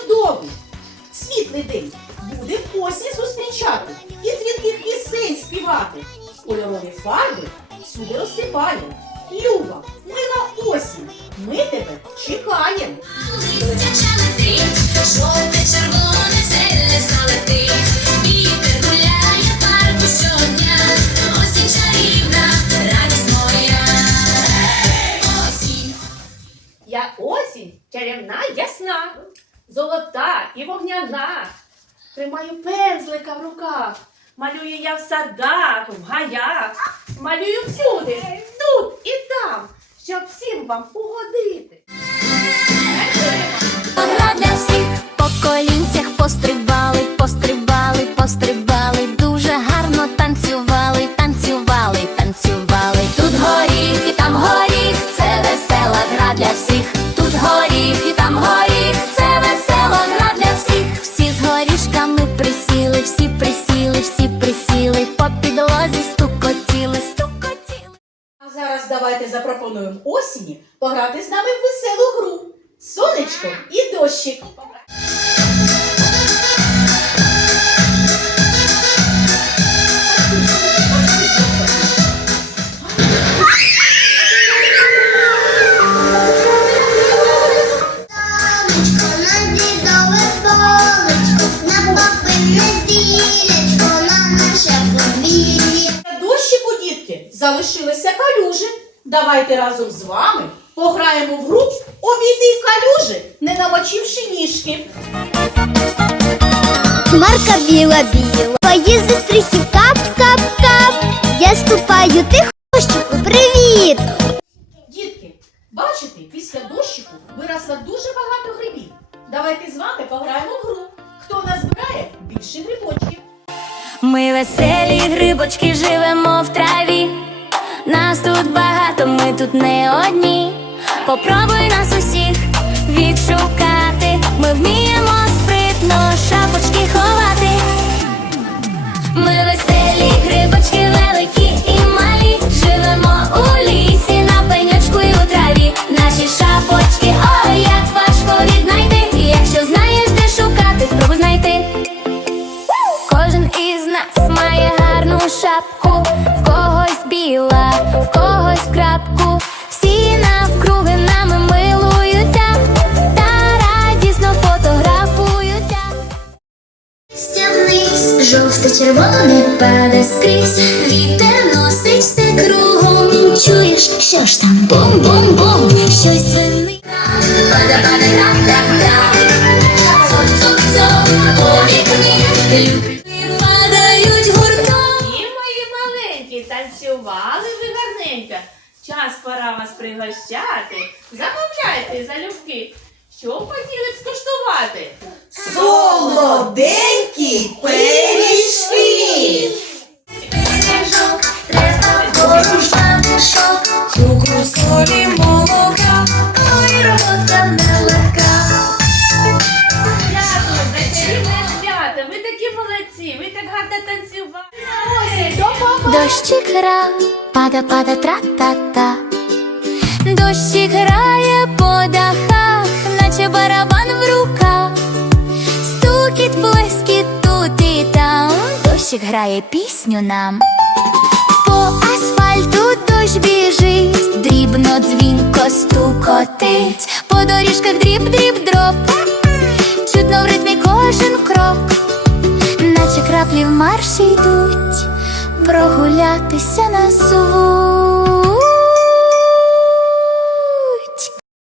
чудовий, світлий день. Буде осінь зустрічати і дзвінких пісень співати. Кольорові фарби всюди розсипає. Люба, мила осінь, ми тебе чекаємо. В. Я осінь, чарівна ясна, золота і вогняна. Тримаю пензлика в руках, малюю я в садах, в гаях, малюю всюди, тут і там, щоб всім вам угодити. Давайте запропонуємо осені пограти з нами в веселу гру. Сонечко і дощик. Залишилися калюжі. Давайте разом з вами пограємо в гру обійти калюжі, не намочивши ніжки. Хмарка біла біла, поїзди стрихів кап, кап, кап. Я ступаю тихо, щуку, привіт. Дітки, бачите, після дощику виросло дуже багато грибів. Давайте з вами пограємо в гру. Хто назбирає більше грибочків? Ми веселі грибочки живемо тут не одні. Попробуй нас усіх відшукати. Крапку. Всі навкруги нами милуються та радісно фотографуються. Стягнись, жовто-червоне паде скрізь. Вітер носить все кругом. Чуєш, що ж там? Бум-бум-бум, щось вікні. Падають гуртом. І мої маленькі, танцювали ви гарненько. Час пора вас пригощати. Замовляйте залюбки. Що хотіли б скуштувати? Солоденькі пиріжки! Дощик гра, пада, пада, тра-та-та. Дощик грає по дахах, наче барабан в руках. Стукіт, плескіт тут і там. Дощик грає пісню нам. По асфальту дощ біжить, дрібно дзвінко стукотить. По доріжках дріб, дріб, дроб. Чутно в ритмі кожен крок, наче краплі в марші йдуть, прогулятися на звук.